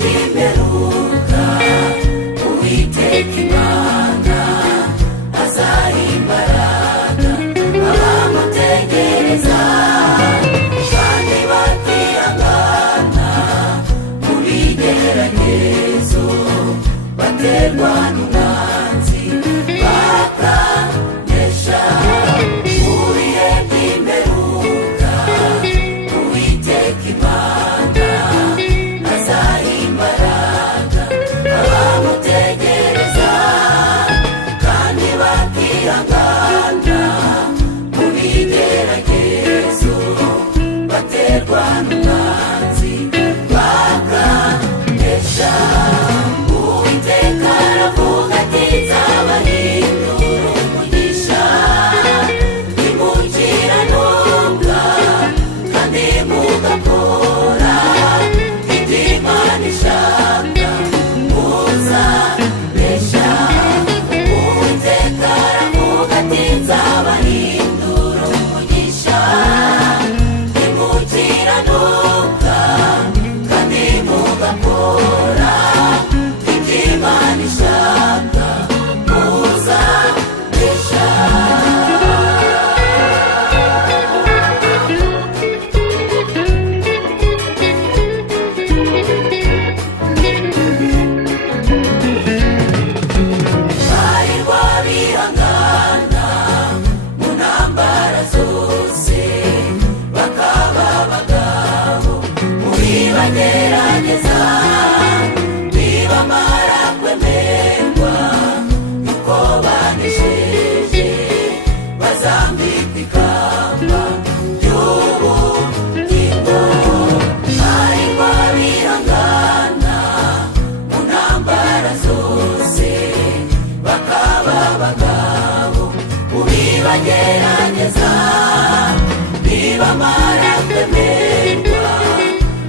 ry'imperuka Uwiteka Imana azaha imbaraga abamutegereza kandi batihangana mu bigeragezo baterwa n'umwanzi bakanesha mu bihe by'imperuka Uwiteka Imana azaha imbaraga abamutegereza kandi bakihangana mu bigeragezo baterwa n'umwanzi bakanesha. Uwiteka aravuga ati nzabahindura umugisha nimukiranuka kandi mugakora ibyo Imana ishaka muzabesha. Uwiteka aravuga ati nzabahindura umugisha nimukiranuka kandi mugakora ibyo Imana ishaka muzabesha. Bahirwa bihangana mu ntambara zose bakaba abagabo muri bagerageza nibamara kwemerwa yuko banesheje bazambikwa ikamba ry'ubugingo. Bahirwa bihangana mu ntambara zose bakaba abagabo muri bagerageza nibamara kwemerwa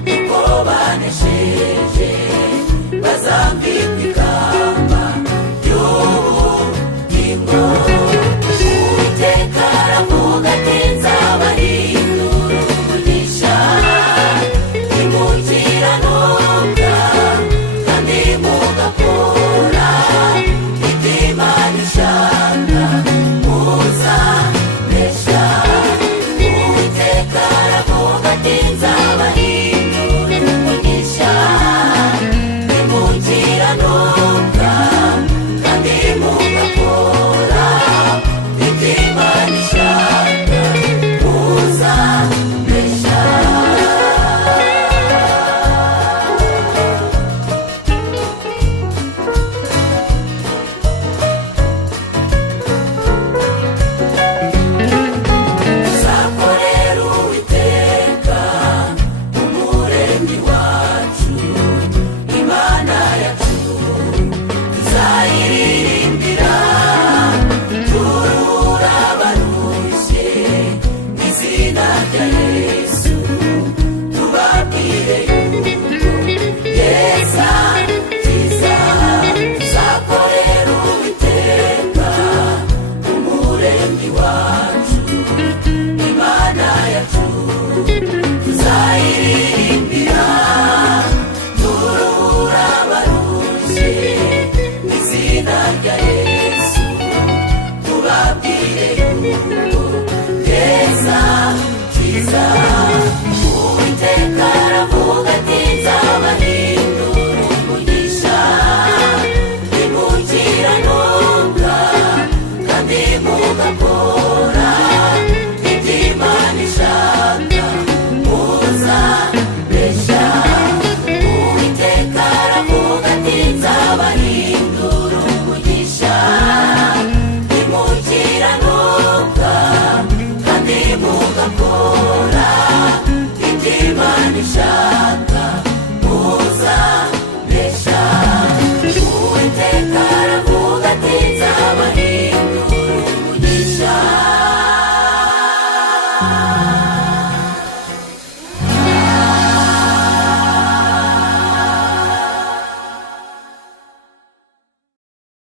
yuko banesheje bazambikwa ikamba ry'ubugingo. Uwiteka aravuga ati nzabahindura umugisha nimukiranuka kandi mugakora ibyo Imana ishaka muzabesha. Uwiteka aravuga ati nzabahindura umugisha nimukiranuka kandi mugakora ibyo Imana ishaka muzabesha. Tuzakorera Uwiteka umuremyi wacu Imana yacu tuzayiririmbira turuhura abarushye mu izina rya Yesu tubabwire yuko Yesu akiza. Tuzakorera Uwiteka umuremyi wacu Imana yacu tuzayiririmbira turuhura abarushye mu izina rya Yesu.